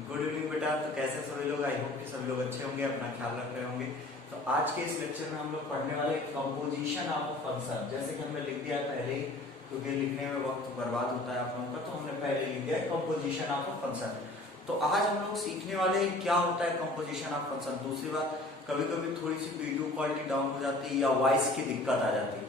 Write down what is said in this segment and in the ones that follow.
Good evening बेटा। तो कैसे सभी लोग? आई होप कि सभी लोग अच्छे होंगे, अपना ख्याल रख रहे होंगे। तो आज के इस लेक्चर में हम लोग पढ़ने वाले कंपोजिशन ऑफ अ फंक्शन। जैसे कि हमने लिख दिया है पहले ही, क्योंकि लिखने में वक्त बर्बाद होता है आप लोगों का, तो हमने पहले लिख दिया है कंपोजिशन ऑफ अ फंक्शन। तो आज हम लोग सीखने वाले हैं क्या होता है कंपोजिशन ऑफ फंक्शन। दूसरी बात, कभी कभी थोड़ी सी वीडियो क्वालिटी डाउन हो जाती है या वॉइस की दिक्कत आ जाती है,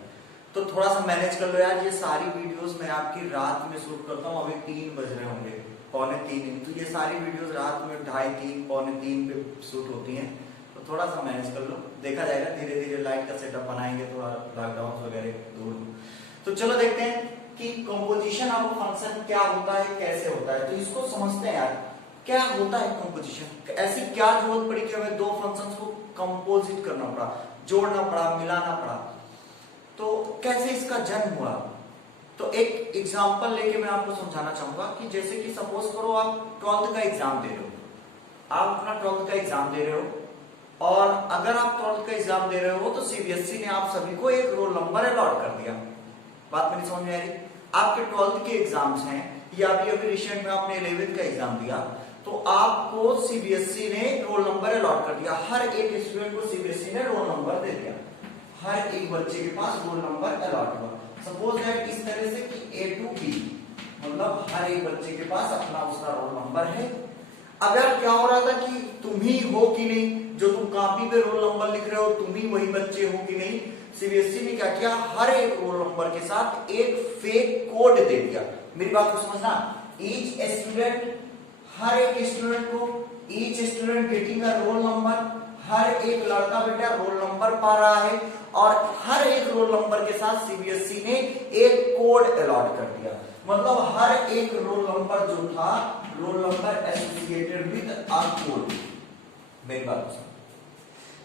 तो थोड़ा सा मैनेज कर लो यार। ये सारी वीडियोस मैं आपकी रात में शूट करता हूँ, अभी 3 बज रहे होंगे, 2:45। तो ये सारी वीडियोस रात में 2:30, 3, 2:45 पे शूट होती हैं, तो थोड़ा सा मैनेज कर लो, देखा जाएगा। धीरे धीरे लाइट का सेटअप बनाएंगे, थोड़ा लॉकडाउन वगैरह दूर। तो चलो देखते हैं कि कंपोजिशन ऑफ फंक्शन क्या होता है, कैसे होता है। तो इसको समझते हैं यार, क्या होता है कंपोजिशन। ऐसी क्या जरूरत पड़ी कि हमें दो फंक्शंस को कंपोजिट करना पड़ा, जोड़ना पड़ा, मिलाना पड़ा। तो कैसे इसका जन्म हुआ। तो एक एग्जांपल लेके मैं आपको समझाना चाहूंगा कि जैसे कि सपोज करो आप 12th का एग्जाम दे रहे हो, आप अपना 12th का एग्जाम दे रहे हो, और अगर आप 12th का एग्जाम दे रहे हो तो सीबीएसई ने आप सभी को एक रोल नंबर अलॉट कर दिया। बात मेरी समझ में आ रही? आपके 12th के एग्जाम्स हैं, या अभी रिसेंट में आपने 11th का एग्जाम दिया, तो आपको सीबीएसई ने रोल नंबर अलॉट कर दिया। हर एक स्टूडेंट को सीबीएसई ने रोल नंबर दे दिया, हर एक बच्चे के पास रोल नंबर अलॉट हुआ। सपोज दैट इस तरह से कि A to B, मतलब हर एक बच्चे के पास अपना उसका रोल नंबर है। अगर क्या हो रहा था कि तुम ही हो कि नहीं, जो तुम कॉपी पे रोल नंबर लिख रहे हो तुम ही वही बच्चे हो कि नहीं, सीबीएसई ने क्या किया, हर एक रोल नंबर के साथ एक फेक कोड दे दिया। मेरी बात को समझना, ईच स्टूडेंट, हर एक स्टूडेंट को, each student getting a roll number, हर एक लड़का बेटा रोल नंबर पा रहा है, और हर एक रोल नंबर के साथ सीबीएसई ने एक कोड अलॉट कर दिया। मतलब हर एक रोल नंबर जो था, roll number associated with a code. मेरी बात सुनो,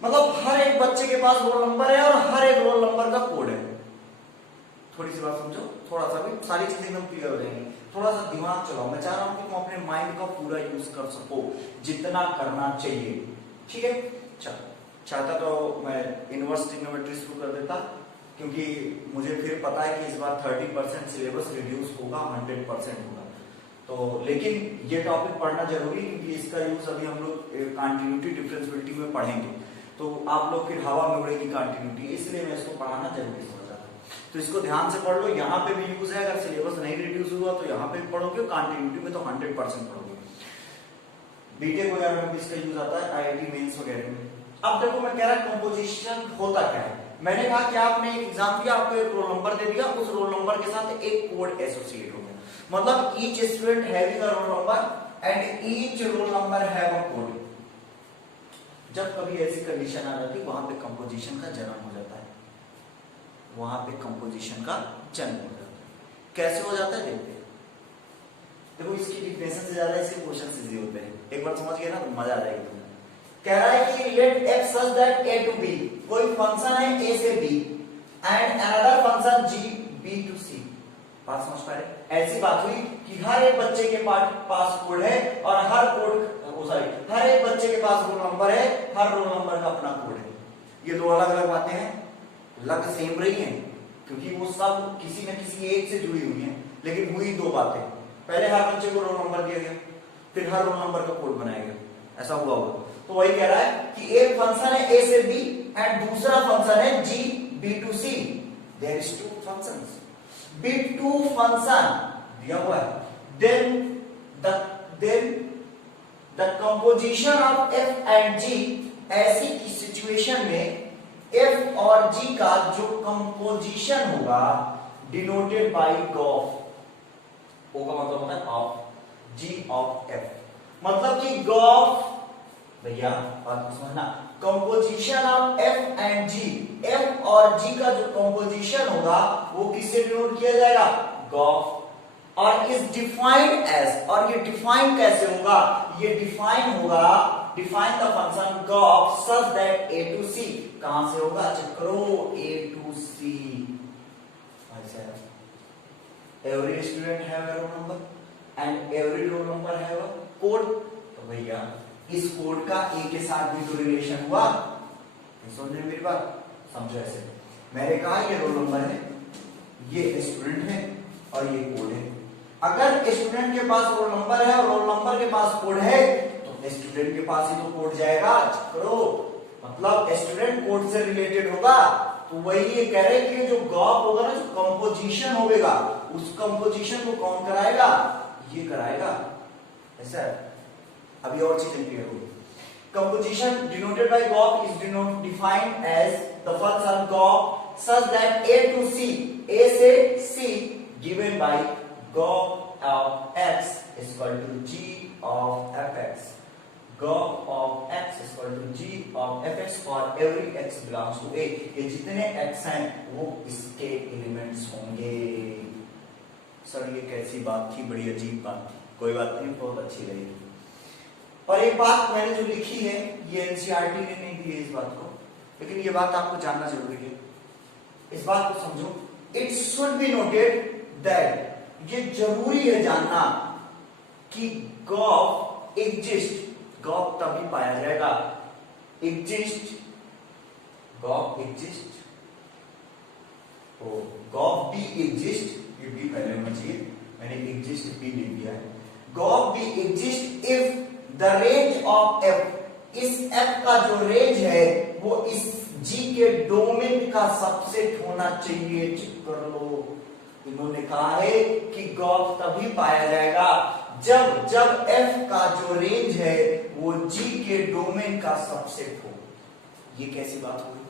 मतलब हर एक बच्चे के पास रोल नंबर है और हर एक रोल नंबर का कोड है। थोड़ी सी बात समझो, थोड़ा सा भी, सारी चीजें एकदम क्लियर हो जाएंगी। थोड़ा सा दिमाग चलाओ, मैं चाह रहा हूं कि तुम अपने माइंड का पूरा यूज कर सको, जितना करना चाहिए। ठीक है, चलो। चाहता तो मैं इनवर्स ट्रिग्नोमेट्री शुरू कर देता, क्योंकि मुझे फिर पता है कि इस बार 30% सिलेबस रिड्यूस होगा, 100% होगा। तो लेकिन ये टॉपिक पढ़ना जरूरी, क्योंकि इसका यूज अभी हम लोग कंटिन्यूटी डिफरेंशियबिलिटी में पढ़ेंगे, तो आप लोग फिर हवा में उड़ेगी कंटिन्यूटी, इसलिए मैं इसको पढ़ाना जरूरी समझा था। तो इसको ध्यान से पढ़ लो, यहाँ पे भी यूज है। अगर सिलेबस नहीं रिड्यूस हुआ तो यहाँ पे भी पढ़ोगे, कंटिन्यूटी में तो 100% पढ़ोगे। बीटेक वगैरह में भी इसका यूज आता है, आईआईटी मेंस वगैरह में। अब देखो मैं कह रहा कंपोजिशन होता क्या है। मैंने कहा कि आपने एक एग्जाम दिया, आपको एक रोल नंबर दे दिया, उस रोल नंबर के साथ एक कोड एसोसिएट हो गया। मतलब each student having a roll number and each role number have a code. जब कभी ऐसी कंडीशन आ जाती, वहां पे कंपोजिशन का जन्म हो जाता है, वहां पे कंपोजिशन का जन्म हो जाता है। कैसे हो जाता है देखते हैं। देखो इसकी डिफिनेशन से ज्यादा इसके क्वेश्चन इजी होते हैं। एक बार समझ गए ना तो मजा आ जाएगी तुम्हें। कह रहा है कि let f such that a to b, कोई फंक्शन है a से b and another function g b to c। बात समझ पा रहे? ऐसी बात हुई कि हर एक बच्चे के पास कोड है, और हर एक बच्चे के पास रोल नंबर है, हर रोल नंबर का अपना कोड है। ये दो अलग अलग बातें हैं, लग सेम रही हैं, क्योंकि वो सब किसी न किसी एक से जुड़ी हुई हैं, लेकिन हुई दो बातें। पहले हर बच्चे को रोल नंबर दिया गया, फिर हर रोल नंबर का कोड बनाया गया, ऐसा हुआ होगा। तो वही कह रहा है कि एक फंक्शन है a से b एंड दूसरा फंक्शन है g b to c। There is two functions, b2 function दिया हुआ है। Then the composition of f and g, ऐसी की सिचुएशन में f और g का जो कंपोजिशन होगा डिनोटेड बाय गॉफ। ओ का मतलब होता है ऑफ, g ऑफ f, मतलब कि गॉफ। भैया बात को समझना, composition of f and g, f और g का जो कंपोजिशन होगा वो किससे डिनोट किया जाएगा, गॉफ। और इज डिफाइंड एज, और ये डिफाइन कैसे होगा, ये डिफाइन होगा, define the function g o f such that a to c। कहां से होगा, चक्रो a to c। Every student have a roll number and every roll number have a code. तो भैया इस कोड का ए के साथ भी तो रिलेशन हुआ। समझे मेरी बात? समझो ऐसे, मैंने कहा ये रोल नंबर है, ये स्टूडेंट है और ये कोड है। अगर स्टूडेंट के पास रोल नंबर है और रोल नंबर के पास कोड है तो स्टूडेंट के पास ही तो कोड जाएगा। करो मतलब स्टूडेंट कोड से रिलेटेड होगा। तो वही ये कह रहे हैं कि जो गॉप होगा ना, जो कंपोजिशन होगा, उस कंपोजिशन को कौन कराएगा? ये कराएगा। ऐसा है। अभी और चीजें क्लियर होगी। Composition denoted by GOP is defined as the function GOP such that a to c, a से c given by GOP of x is equal to g of fx. GOP of x is equal to g of fx for every x belongs to a. ये जितने x हैं वो इसके elements होंगे। Sir ये कैसी बात थी? बड़ी अजीब बात थी। कोई बात नहीं, बहुत अच्छी लगी। और एक बात मैंने जो लिखी है ये एनसीईआरटी ने नहीं दी है इस बात को, लेकिन ये बात आपको जानना जरूरी है। इस बात को समझो। It should be noted that, ये जरूरी है जानना कि गॉप एग्जिस्ट, गॉप तभी पाया जाएगा। एग्जिस्ट, गॉप एग्जिस्ट, गॉप बी एग्जिस्ट, ये बी पहले होना चाहिए, मैंने एग्जिस्ट बी लिख दिया है। गॉप be exist if the range of f, is f का जो रेंज है वो इस g के डोमेन का सबसेट होना चाहिए। चेक कर लो, इन्होंने कहा है कि गॉप तभी पाया जाएगा जब f का जो रेंज है वो g के डोमेन का सबसेट हो। ये कैसी बात हुई?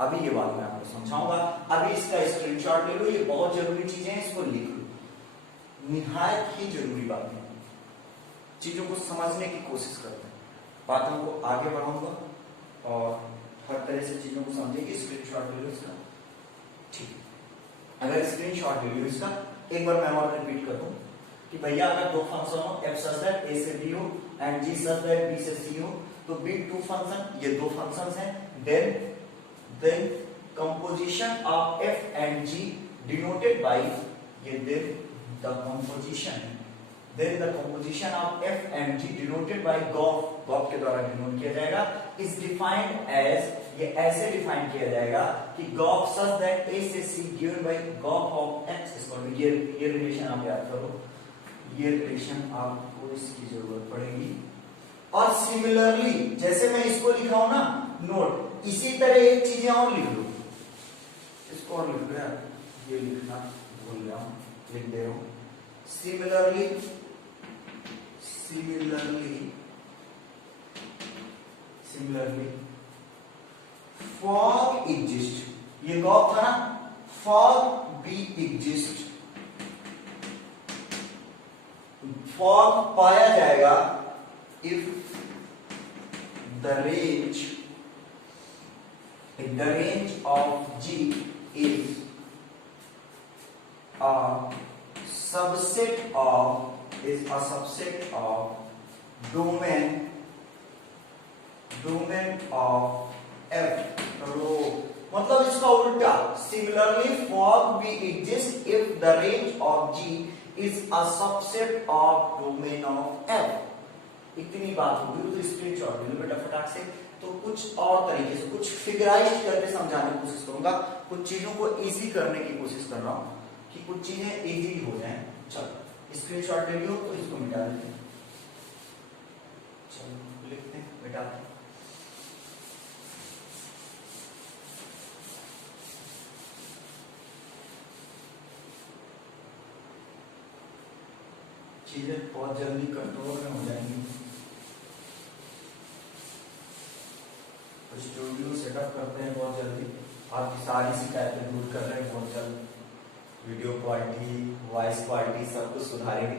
अभी ये बात मैं आपको समझाऊंगा। अभी इसका स्क्रीनशॉट ले लो, ये बहुत जरूरी चीजें हैं, इसको लिख लो। निहायत ही जरूरी बात है, चीजों को समझने की कोशिश करते हैं। बातों को आगे बढ़ाऊंगा और हर तरह से चीजों को समझेंगे। स्क्रीनशॉट ले लो इसका, ठीक है? अगर स्क्रीनशॉट ले लो इसका, एक बार मैं और रिपीट कर दूं कि भैया अगर दो फंक्शन हो, f सच दैट a से b हो and g such that b से c हो, तो बी टू फंक्शन, ये दो फंक्शंस हैं, then composition of f and g denoted by ये the composition, then the composition of f and g denoted by गॉप के द्वारा डिनोट किया जाएगा, is defined as, ये ऐसे डिफाइन किया जाएगा कि गॉप such that a से c given by गॉप of x is equal to, ये रिलेशन आप याद करो, ये रिलेशन आपको इसकी जरूरत पड़ेगी। और सिमिलरली जैसे मैं इसको लिखा हूं ना नोट, इसी तरह एक चीजें और लिख लो, इसको और लिख लो यार, ये लिखना भूल गया हूं, लिख दे रहा हूं। Similarly, for exist, ये गॉप था ना, for b exist, for पाया जाएगा if the range of g is a subset of domain of f। मतलब इसका उल्टा, similarly for b exists if the range of g is a subset of domain of f। इतनी बात होगी तो screenshot ले लो बेटा फटाक से। तो कुछ और तरीके से, कुछ फिगराइज करके समझाने की कोशिश करूंगा, कुछ चीजों को इजी करने की कोशिश कर रहा हूं कि कुछ चीजें इजी हो जाएं। चलो स्क्रीनशॉट ले लियो, तो इसको मिटा देते हैं। चलो लिखते हैं, मिटाते हैं। चीजें बहुत जल्दी कंट्रोल में हो जाएंगी। स्टूडियो सेटअप करते हैं बहुत जल्दी, आपकी सारी शिकायतें दूर कर रहे हैं बहुत जल्द, वीडियो क्वालिटी, वॉइस क्वालिटी सब कुछ सुधारेंगे।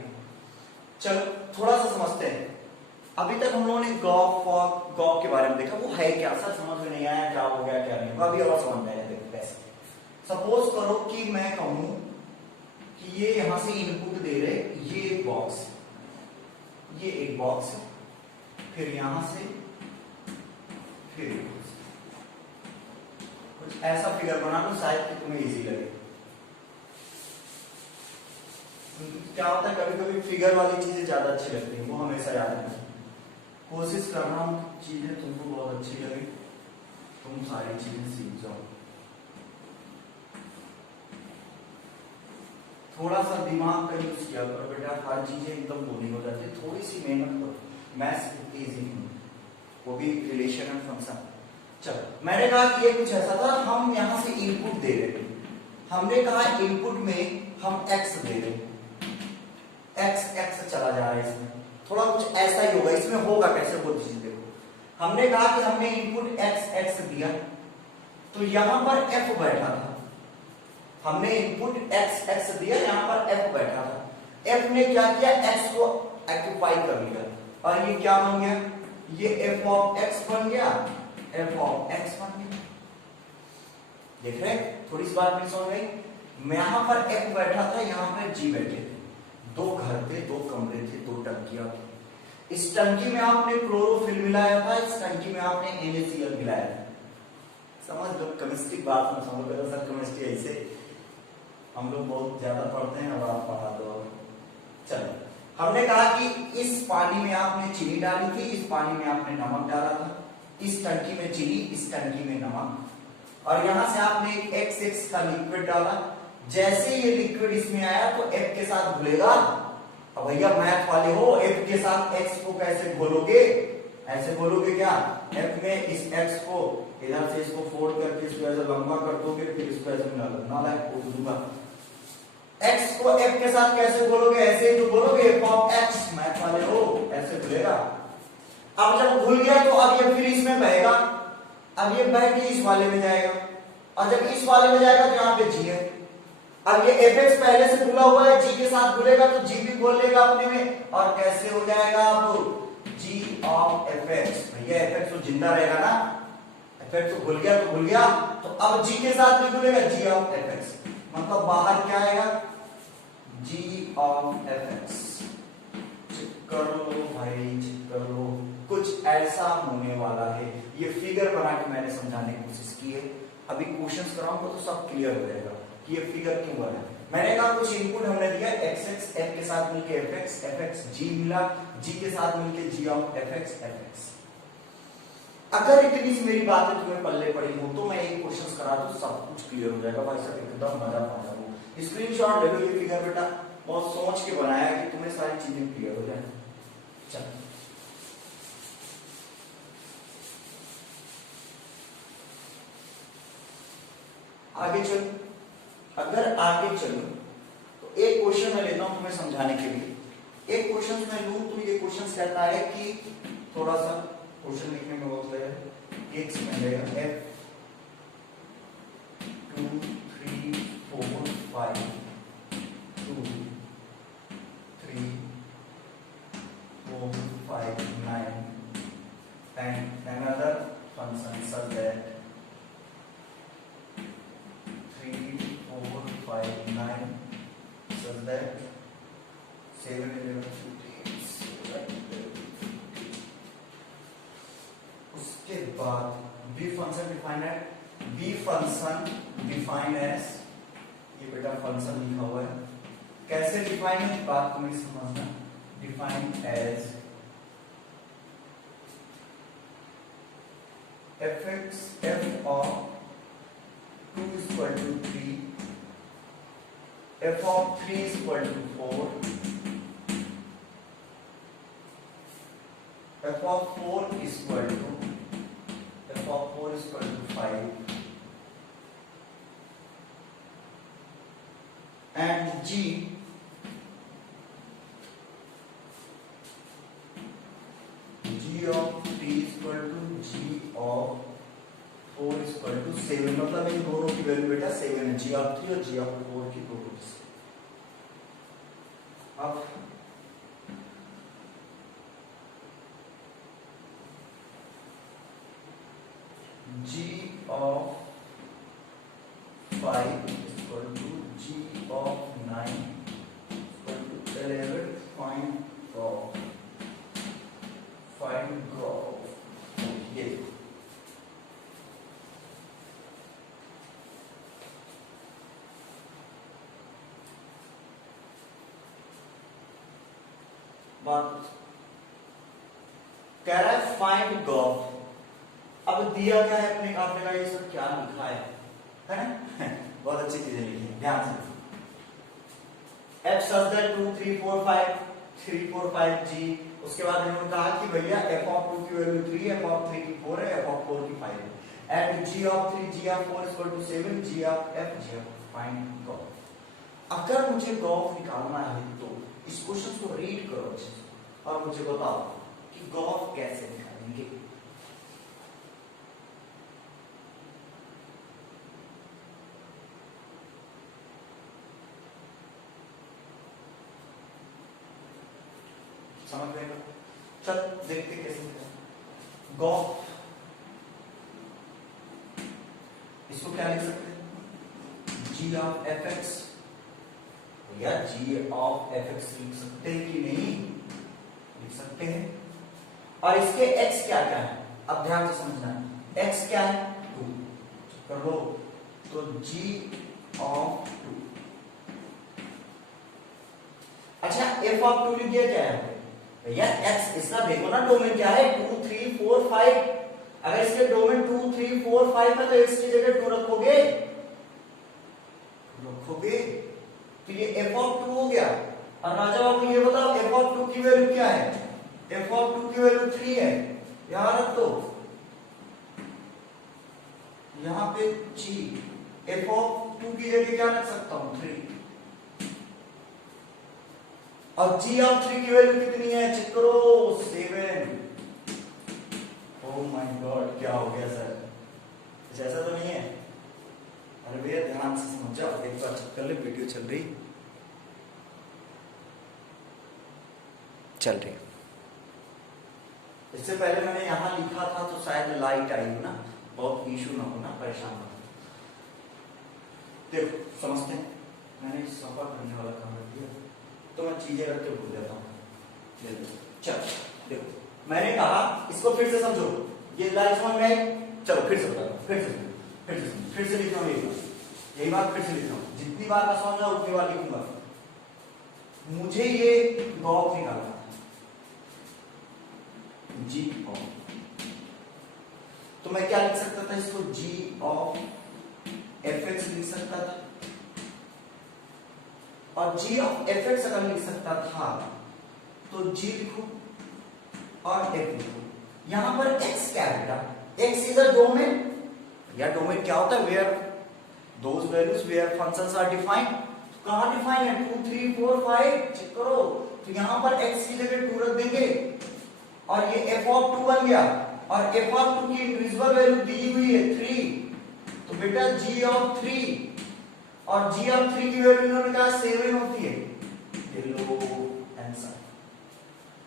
चलो थोड़ा सा समझते हैं। अभी तक हम लोगों ने गॉप के बारे में देखा, वो है क्या, सर समझ में नहीं आया, क्या हो गया क्या नहीं होगा, अभी और समझ में आया। देखो कैसे, सपोज करो कि मैं कहूं कि ये यहां से इनपुट दे रहे, ये एक बॉक्स, ये एक बॉक्स है, फिर यहां से फिर कुछ ऐसा फिगर बना लो शायद कि तुम्हें इजी लगे। क्या होता है कभी कभी फिगर वाली चीजें ज्यादा अच्छी लगती हैं, वो हमेशा याद रखना। कोशिश कर रहा हूं चीजें तुमको बहुत अच्छी लगे, तुम सारी चीजें सीख जाओ। थोड़ा सा दिमाग का यूज किया करो बेटा, हर चीजें एकदम बोली हो जाती है, थोड़ी सी मेहनत करो, मैथ्स इतनी इजी नहीं, वो भी रिलेशन एंड फंक्शन। चलो मैंने कहा कि ये कुछ ऐसा था, हम यहाँ से इनपुट दे रहे थे, हमने कहा इनपुट में हम x दे रहे हैं, x चला जा रहा है इसमें, थोड़ा कुछ ऐसा ही होगा, इसमें होगा कैसे वो चीज देखो। हमने कहा कि हमने इनपुट x दिया, तो यहां पर f बैठा था, हमने इनपुट x दिया, यहां पर f बैठा था, f ने क्या किया, x को ऑक्युपाई कर लिया, और ये क्या बन गया, ये f ऑफ x बन गया, f ऑफ x बन गया। देख रहे थोड़ी सी बात नहीं समझ गई, यहां पर f बैठा था, यहां पर g बैठे थे, दो घर थे, दो कमरे थे, दो टंकियां थी, इस टंकी में आपने क्लोरोफिल मिलाया था, इस टंकी में आपने NaCl मिलाया था। समझ लो केमिस्ट्री बात में समझ लो, सर केमिस्ट्री ऐसे हम लोग बहुत ज्यादा पढ़ते हैं, अब आप पढ़ा दो। चलो हमने कहा कि इस पानी में आपने चीनी डाली थी, इस पानी में आपने नमक डाला था, इस टंकी में चीनी, इस टंकी में नमक, और यहां से आपने एक XX का लिक्विड डाला, जैसे ये लिक्विड इसमें आया तो F के साथ घुलेगा। अब भैया मैथ वाले हो, F के साथ X को कैसे घोलोगे, ऐसे घोलोगे क्या, F में इस X को इधर से इसको फोल्ड करके इसको ऐसे लंबा कर दोगे, फिर इसको ऐसे मिला दो, ना लाइक को दूंगा, x को f के साथ कैसे बोलोगे, ऐसे ही तो बोलोगे, f ऑफ x, मैथ वाले हो, ऐसे खुलेगा। अब जब भूल गया तो अब ये फिर इसमें बहेगा, अब ये बह के इस वाले में जाएगा, और जब इस वाले में जाएगा तो यहाँ पे g है, अब ये fx पहले से घुला हुआ है, g के साथ घुलेगा तो g भी घोल लेगा अपने में, और कैसे हो जाएगा अब g ऑफ fx, भैया fx तो जिंदा रहेगा ना, fx तो घुल गया तो घुल गया, तो अब g के साथ भी घुलेगा, g ऑफ fx, मतलब बाहर क्या आएगा, g ऑफ fx। चेक कर लो भाई, चेक कर लो, कुछ ऐसा होने वाला है, ये फिगर बना के मैंने समझाने की कोशिश की है, अभी क्वेश्चंस कराऊंगा तो सब क्लियर हो जाएगा कि ये फिगर क्यों बना है। मैंने कहा कुछ इनपुट हमने दिया, xx f के साथ मिलके fx, fx g मिला, g के साथ मिलके g ऑफ fx, fx। अगर इतनी सी मेरी बातें तुम्हें पल्ले पड़ी हो तो मैं एक क्वेश्चंस करा दूं, सब कुछ क्लियर हो जाएगा भाई साहब, एकदम मजा आ जाएगा। स्क्रीनशॉट ले लो ये फिगर बेटा, बहुत सोच के बनाया है कि तुम्हें सारी चीजें क्लियर हो जाए। चलो आगे चलो, अगर आगे चलो तो एक क्वेश्चन मैं लेता हूं तुम्हें समझाने के लिए, एक क्वेश्चन मैं लूं तो ये क्वेश्चन कहता है कि थोड़ा सा क्वेश्चन लिखने में बहुत लगेगा, एक सेकंड लगेगा, f 2 3 4 5 2 3 4 5 9 and another function such that 3 4 5 9 such that 7 11 15 उसके बाद b फंक्शन डिफाइंड है, b फंक्शन डिफाइंड एज, ये बेटा फंक्शन लिखा हुआ है, कैसे डिफाइन है बात को मेरी समझना, defined as fx f of 2 is equal to 3, f of 3 is equal to 4, f of 4 is equal to 5, and g of 3 is equal to g of 4 is equal to 7, मतलब इन दोनों की वैल्यू बेटा 7 है, g of 3 और g of 4 की दोनों की। अब g of 5 is equal to g of 9 is equal to 11, find graph, ये बात कह रहा है फाइंड ग्राफ। अब दिया क्या है अपने आपने का, ये सब क्या लिखा है ना बहुत अच्छी चीजें लिखी है, ध्यान से। f such that 2 3 4 5 3 4 5 g। उसके बाद इन्होंने कहा कि भैया f of 2 की वैल्यू 3 f of 3 की 4 है f of 4 की 5 है, and g of 3 g of 4 is equal to 7 g of f g of find g o f. अगर मुझे गॉफ निकालना है तो इस क्वेश्चन को रीड करो अच्छे से और मुझे बताओ कि गॉफ कैसे निकालेंगे। समझ रहे हो? चल देखते कैसे गॉफ। इसको क्या लिख सकते हैं? g ऑफ fx या g ऑफ fx लिख सकते हैं कि नहीं? लिख सकते हैं। और इसके x क्या क्या है अब ध्यान से समझना है। x क्या है? 2 कर लो, तो g ऑफ 2। अच्छा f ऑफ 2 लिख दिया क्या है भैया? x इसका देखो ना डोमेन क्या है, 2 3 4 5। अगर इसके डोमेन 2 3 4 5 है तो x की जगह 2 रखोगे, तो ये f ऑफ 2 हो गया। और राजा बाबू ये बताओ f ऑफ 2 की वैल्यू क्या है? f ऑफ 2 की वैल्यू 3 है, यहां रख दो, यहां पे g। f ऑफ 2 की जगह क्या रख सकता हूं? 3। और g ऑफ 3 की वैल्यू कितनी है? चेक करो, 7। ओह माय गॉड, क्या हो गया सर? कुछ ऐसा तो नहीं है? अरे भैया ध्यान से समझ जाओ, एक बार चेक कर ले, वीडियो चल रही इससे पहले मैंने यहां लिखा था तो शायद लाइट आई हो ना, बहुत इशू ना हो ना, परेशान ना हो। देखो समझते हैं, मैंने सफा करने वाला काम रख दिया तो मैं चीजें रख के भूल जाता हूँ। चलो देखो, मैंने कहा इसको फिर से समझो, ये लाइन समझ में आई? चलो फिर से बताओ, फिर से लिख रहा हूँ यही बात फिर से लिख रहा हूँ। जितनी बार का समझ रहा उतनी बार लिखूंगा। मुझे ये गॉफ निकालना है, g ऑफ, तो मैं क्या लिख सकता था इसको? g ऑफ fx लिख सकता था, और g ऑफ fx अगर लिख सकता था तो g लिखो और f लिखो। यहां पर x क्या है बेटा? x इज अ डोमेन, या डोमेन क्या होता है? Where those values where functions are defined. कहां डिफाइन है? 2 3 4 5। चेक करो, तो यहां पर x की जगह 2 रख देंगे और ये f ऑफ 2 बन गया, और f ऑफ 2 की इंडिविजुअल वैल्यू दी हुई है 3, तो बेटा g ऑफ 3 और g ऑफ 3 की वैल्यू इन्होंने कहा 7 होती है। ये लो आंसर।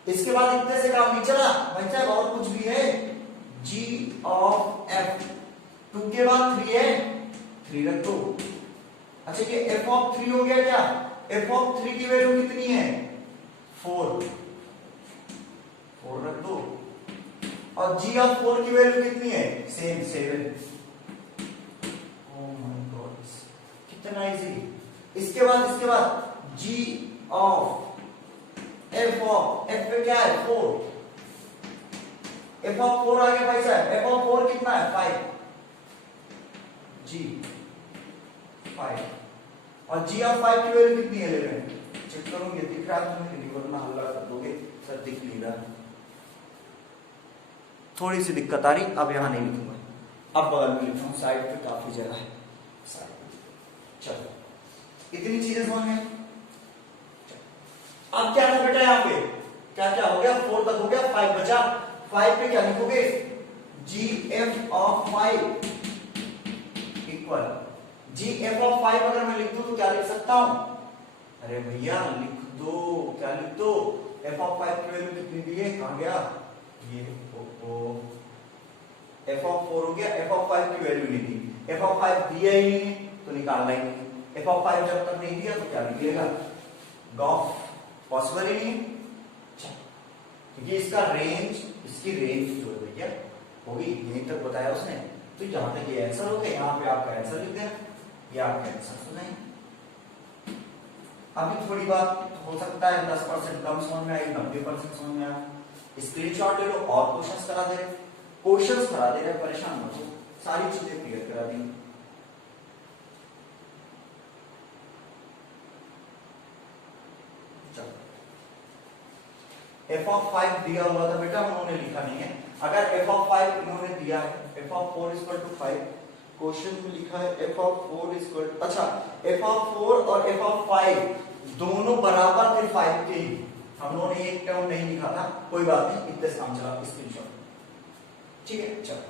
इसके बाद इतने से काम नहीं चला भाई साहब, और कुछ भी है। g ऑफ f 2 के बाद 3 है, 3 रख दो। अच्छा ये f ऑफ 3 हो गया क्या? f ऑफ 3 की वैल्यू कितनी है? 4 रख दो, और g ऑफ 4 की वैल्यू कितनी है? सेम 7। ओह माय गॉड, कितना इजी। इसके बाद g of f of f पे क्या है? 4। f ऑफ 4 आ गया भाई साहब। f ऑफ 4 कितना है? 5। g 5, और g ऑफ 5 की वैल्यू कितनी है? 11। चेक करूंगी, दिख रहा है तुम्हें? वरना हल्ला कर दोगे सर, दिख नहीं रहा। थोड़ी सी दिक्कत आ रही, अब यहां नहीं लिखूंगा, अब बगल में लिखता हूं, साइड पे काफी जगह है। चलो इतनी चीजें समझ में। अब क्या था बेटा? यहां पे क्या क्या हो गया? 4 तक हो गया, 5 बचा। 5 पे क्या लिखोगे? G F of 5 equal G F of 5 अगर मैं लिख दूं तो क्या लिख सकता हूं? अरे भैया लिख दो, क्या लिख दो? एफ ऑफ 5 की वैल्यू कितनी दी है? कहां गया ये? एफ ऑफ 4 हो गया, एफ ऑफ 5 की वैल्यू नहीं दी, एफ ऑफ 5 दिया ही नहीं तो निकालना ही नहीं। एफ ऑफ 5 जब तक नहीं दिया तो क्या निकलेगा? गॉफ पॉसिबल ही नहीं, क्योंकि इसका रेंज, इसकी रेंज जो है भैया होगी, यहीं तक बताया उसने, तो जहां तक ये आंसर हो गया, यहाँ पे आपका आंसर लिख देना, ये आपका आंसर सुनाएंगे। अभी थोड़ी बात हो सकता है 10% कम समझ में आई, 90% समझ में आया। स्क्रीनशॉट ले लो और क्वेश्चंस करा दे रहे, परेशान मत हो, सारी चीजें क्लियर करा दी। एफ ऑफ 5 दिया हुआ था बेटा, उन्होंने लिखा नहीं है। अगर एफ ऑफ 5 इन्होंने दिया है, f of 4 equal to 5, question में लिखा है एफ ऑफ 4 इक्वल, अच्छा एफ ऑफ 4 और एफ ऑफ 5 दोनों बराबर थे 5 के, हम लोगों ने एक टर्म नहीं लिखा था, कोई बात नहीं, इतने काम चला स्क्रीनशॉट। ठीक है, चलो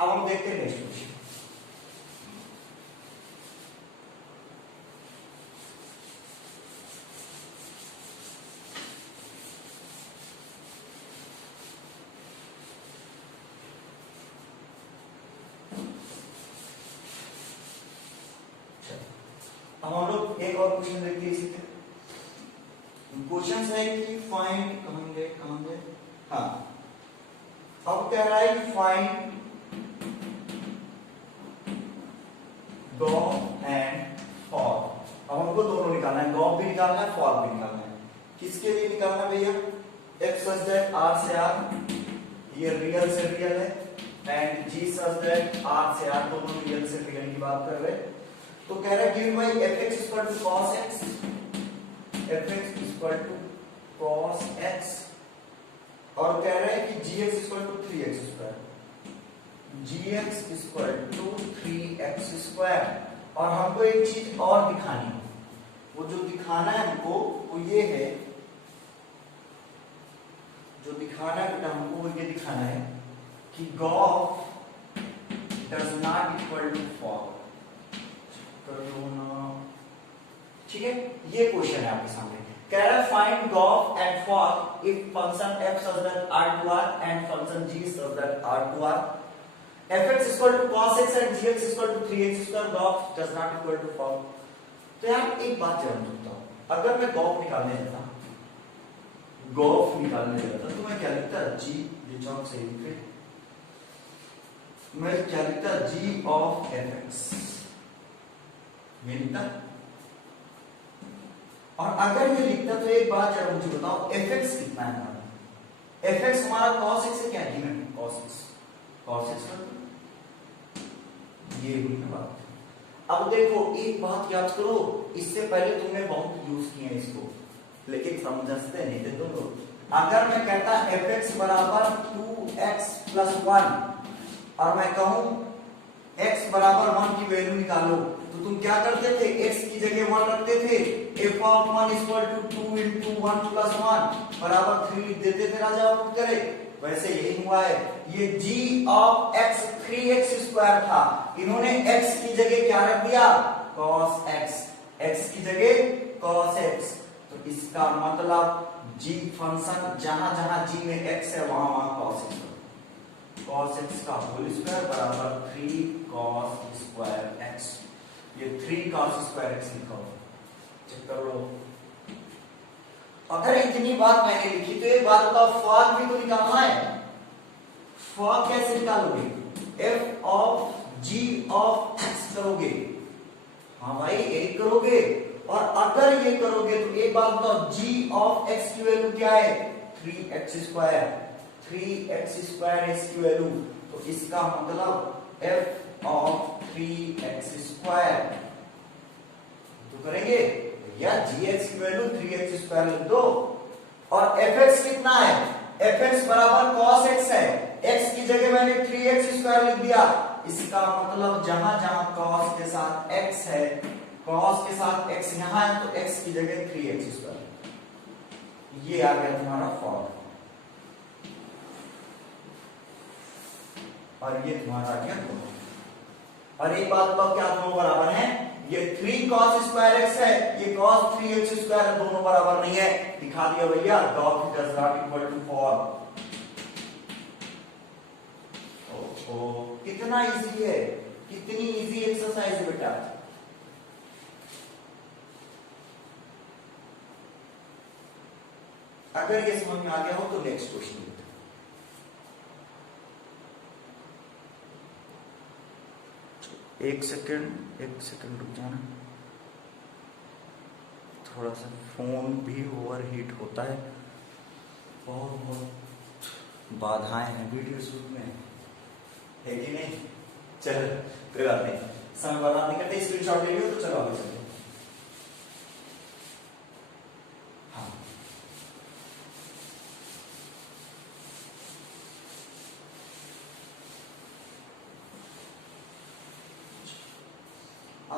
अब हम देखते हैं नेक्स्ट क्वेश्चन। अब हम लोग एक और क्वेश्चन देखते हैं इसी तरह। क्वेश्चन है कि फाइंड, कहेंगे हाँ, अब कह रहा है कि फाइंड गॉफ एंड फॉर। अब हमको दोनों निकालना है, गॉफ भी निकालना है, फॉर भी निकालना है। किसके लिए निकालना है भैया? एफ सच दैट आर से आर, ये रियल से रियल है, and g such that R से आर, दोनों रियल से रियल की बात कर रहे हैं। तो कह रहा है given by fx equal to cos x, fx equal to cos x, और कह रहा है कि gx equal to 3x square, gx equal to 3x square. और हमको एक चीज और दिखानी है, वो जो दिखाना है हमको वो ये है, जो दिखाना है बेटा हमको वो ये दिखाना है कि g o f does not equal to f o g. ठीक है, ये क्वेश्चन है आपके सामने। कह रहा है find g o f and f o g if function f such that r to r and function g such that r to r, fx equal to cos x and gx equal to 3x square, g o f does not equal to for। तो यार एक बात जान सकता हूं, अगर मैं Gauff निकालने जाता, गॉफ निकालने जाता तो मैं क्या लिखता? g, ये चौक से लिखे, मैं क्या लिखता? g of fx मिलता। और अगर ये लिखता तो एक बात जरा मुझे बताओ, fx कितना है हमारा? fx हमारा cos x से क्या गिवन है? cos x का ये हुई ना बात। अब देखो एक बात याद करो, इससे पहले तुमने बहुत यूज किया है इसको, लेकिन समझते नहीं थे तुम लोग। अगर मैं कहता fx बराबर 2x प्लस 1 और मैं कहूं x बराबर 1 की वैल्यू निकालो, तो तुम क्या करते थे? x की जगह 1 रखते थे, f of 1 equal to 2 into 1 plus 1 बराबर 3 लिख देते थे ना, जब पुट करे। वैसे यही हुआ है, ये g of x 3x square था, इन्होंने x की जगह क्या रख दिया? cos x, x की जगह cos x। तो इसका मतलब g फंक्शन जहां जहां g में x है वहां वहां cos x, cos x का होल स्क्वायर बराबर 3 cos स्क्वायर x। ये 3 cos स्क्वायर x लिखा हुआ, चेक कर लो। अगर इतनी बात मैंने लिखी तो एक बात बताओ, फॉर भी तो निकालना है। फॉर कैसे निकालोगे? f of g of x करोगे, हाँ भाई यही करोगे। और अगर ये करोगे तो एक बात बताओ, g ऑफ x की वैल्यू क्या है? 3x square, 3x square x की वैल्यू, तो इसका मतलब f ऑफ 3x स्क्वायर तो करेंगे या gx की वैल्यू 3x स्क्वायर लिख दो। और fx कितना है? fx बराबर cos x है, x की जगह मैंने 3x स्क्वायर लिख दिया। इसका मतलब जहां जहां cos के साथ x है, cos के साथ x यहां है, तो x की जगह 3x स्क्वायर। ये आ गया तुम्हारा फॉर्म, और ये तुम्हारा आ गया दोनों। और एक बात बताओ, क्या दोनों बराबर हैं? ये 3 cos स्क्वायर x है, ये cos 3x स्क्वायर है, दोनों बराबर नहीं है। दिखा दिया भैया, g o f does not equal to f o g. ओहो, कितना इजी है, कितनी इजी एक्सरसाइज है बेटा। अगर ये समझ में आ गया हो तो नेक्स्ट क्वेश्चन। एक सेकंड रुक जाना, थोड़ा सा फोन भी ओवर हीट होता है, बहुत बाधाएं हैं वीडियो शूट में, है कि नहीं? चल कोई बात नहीं, समय बर्बाद नहीं करते, स्क्रीनशॉट ले लियो तो चलो आगे चलते। हाँ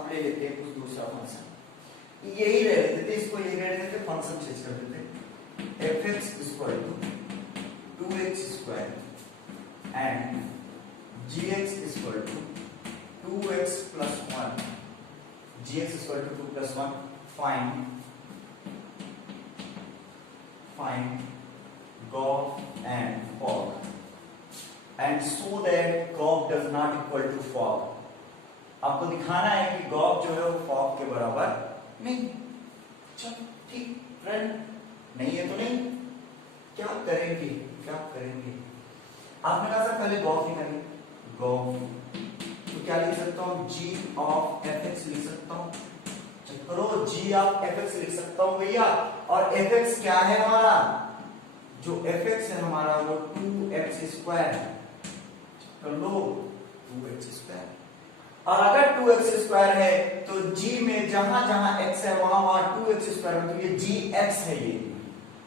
अब ले लेते हैं कुछ दूसरा फंक्शन, यही रह लेते थे, इसको यही रह लेते थे, फंक्शन चेंज कर देते, fx equal to 2x square and gx equal to 2x plus 1, gx equal to 2 plus 1, find gov and fog and so that gov does not equal to fog। आपको दिखाना है कि gov जो है वो fog के बराबर नहीं। चल ठीक, रन नहीं है तो नहीं, क्या करेंगे आपने कहा सर पहले gov निकालिए, gov तो क्या लिख सकता हूं, g of fx लिख सकता हूं, करो g of fx लिख सकता हूं भैया, और fx क्या है हमारा, जो fx है हमारा वो 2x स्क्वायर, कर लो 2x स्क्वायर, और अगर 2x स्क्वायर है तो g में जहां जहां x है वहां 2x स्क्वायर, तो ये gx है ये,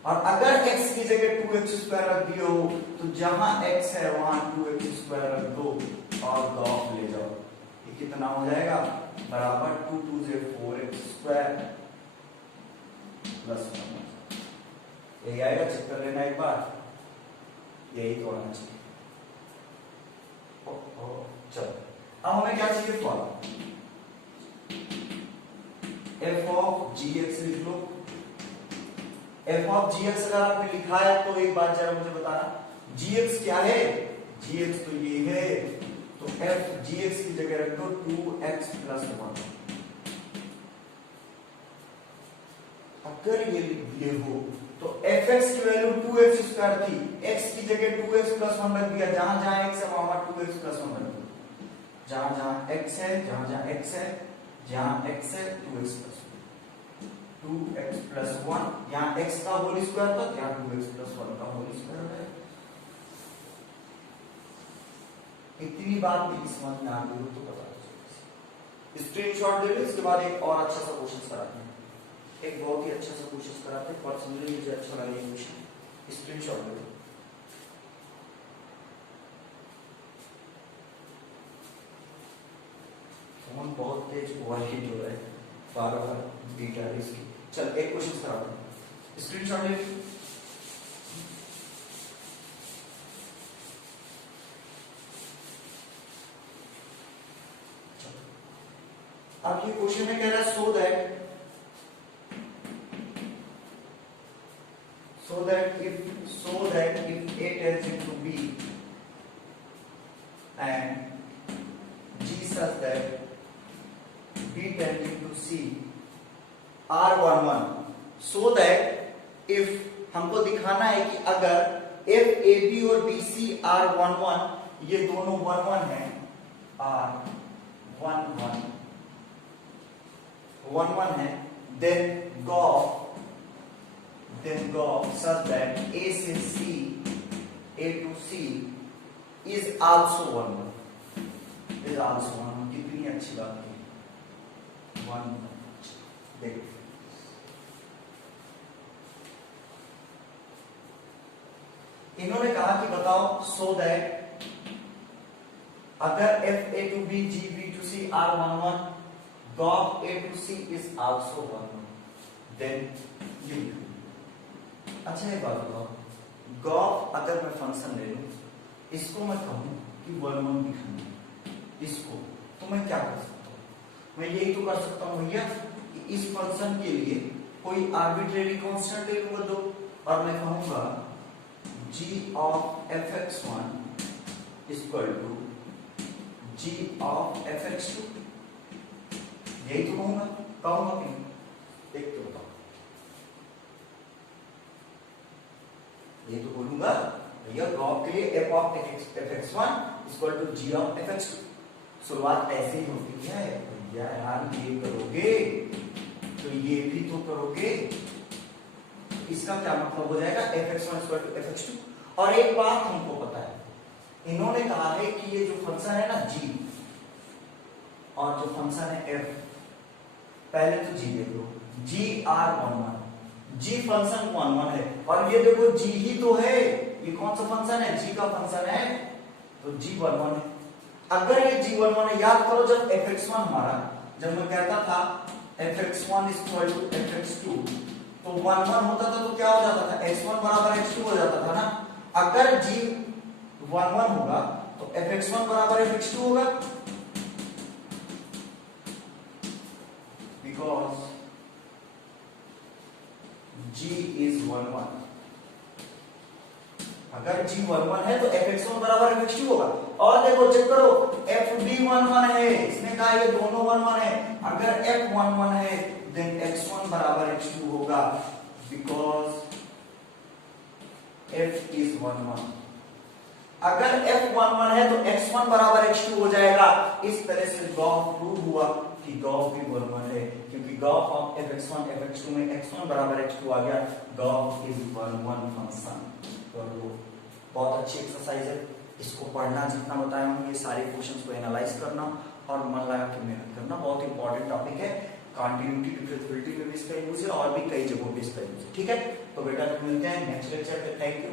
और अगर x की जगह 2x स्क्वायर रख दियो तो जहां x है वहां 2x स्क्वायर रख दो और गॉफ ले जाओ, ये कितना हो जाएगा, बराबर 2 2 से 4x स्क्वायर प्लस 1, यही आएगा, चेक कर लेना एक बार, यही तो आना चाहिए। चलो अब हमें क्या चाहिए, फॉर्म f of gx लिख लो, f of gx अगर आपने लिखा है तो एक बार जरा मुझे बताना, gx क्या है, gx तो ये है, तो f gx की जगह रख दो 2x प्लस 1, अगर ये लिख दिए हो तो fx की वैल्यू 2x स्क्वायर थी, x की जगह 2x प्लस 1 रख दिया, जहां जहां x है वहां 2x प्लस 1 रख दिया, जहां जहां x है 2x प्लस 2x प्लस 1, यहाँ x का होल स्क्वायर था, यहाँ 2x प्लस 1 का होल स्क्वायर है। इतनी बात मेरी समझ में आ गई हो तो बता दो, स्क्रीनशॉट ले लो, इसके बाद एक और अच्छा सा क्वेश्चन कराते हैं, एक बहुत ही अच्छा सा क्वेश्चन कराते हैं, पर्सनली मुझे अच्छा लगा ये क्वेश्चन, स्क्रीनशॉट ले लो। फोन बहुत तेज ओवरहीट हो रहा है, बार-बार बीटा इसकी। चल एक क्वेश्चन कराते हैं, स्क्रीनशॉट ले लो। अब ये क्वेश्चन में कह रहा है so that if A tends into B and G such that B tends into C R11, so that if हमको दिखाना है कि अगर F AB और BC R11 ये दोनों 1 1 है, R11 1 1 है, then gauge such that A से C, A to C is also 1 1, is also 1 1, कितनी अच्छी बात है, 1 देखो इन्होंने कहा कि बताओ so that अगर F A to B G B to C R11 gauge A to C is also 1 1, then you अच्छा एक बात बताओ, गॉफ अगर मैं फंक्शन ले लूं, इसको मैं कहूं कि 1 1 दिखाना इसको, तो मैं क्या कर सकता हूं, मैं यही तो कर सकता हूं भैया कि इस फंक्शन के लिए कोई आर्बिट्रेरी कांस्टेंट ले लूंगा दो, और मैं कहूंगा g of fx1 equal to g of fx2, यही तो कहूंगा कि एक तो बताओ, ये तो बोलूंगा भैया ग्राफ के लिए f of fx1 equal to g of fx2, शुरुआत ऐसे ही होती है भैया, यार ये करोगे तो ये भी तो करोगे, इसका क्या मतलब हो जाएगा fx1 इक्वल टू fx2। और एक बात हमको पता है, इन्होंने कहा है कि ये जो फंक्शन है ना g और जो फंक्शन है f, पहले तो g देख लो, g r11, g फंक्शन 1 1 है, और ये देखो g ही तो है, ये कौन सा फंक्शन है, g का फंक्शन है, तो g 1 1 है। अगर ये g 1 1 है, याद करो जब fx1 हमारा जब मैं कहता था fx1 इक्वल टू fx2 तो 1 1 होता था तो क्या हो जाता था, x1 बराबर x2 हो जाता था ना। अगर g 1 1 होगा तो fx1 बराबर fx2 होगा, बिकॉज g इज 1 1। अगर g 1 1 है तो fx1 बराबर fx2 होगा। और देखो चेक करो, f भी 1 1 है, इसने कहा ये दोनों 1 1 है। अगर f 1 1 है देन x1 बराबर x2 होगा, बिकॉज f इज 1 1। अगर f 1 1 है तो x1 बराबर x2 हो जाएगा। इस तरह से गॉस प्रूव हुआ कि गॉस भी 1 1 है, क्योंकि गॉस ऑफ fx1 fx2 में x1 बराबर x2 आ गया। Gauss is 1 1 function. तो बहुत अच्छी एक्सरसाइज है, इसको पढ़ना जितना बताया हूं, ये सारे क्वेश्चंस को एनालाइज करना और मन लगा के मेहनत करना। बहुत इंपॉर्टेंट टॉपिक है, कंटिन्यूटी डिफरेंशिएबिलिटी में भी इसका यूज है और भी कई जगहों पे इसका यूज है। ठीक है, तो बेटा मिलते हैं नेक्स्ट लेक्चर पे। Thank you.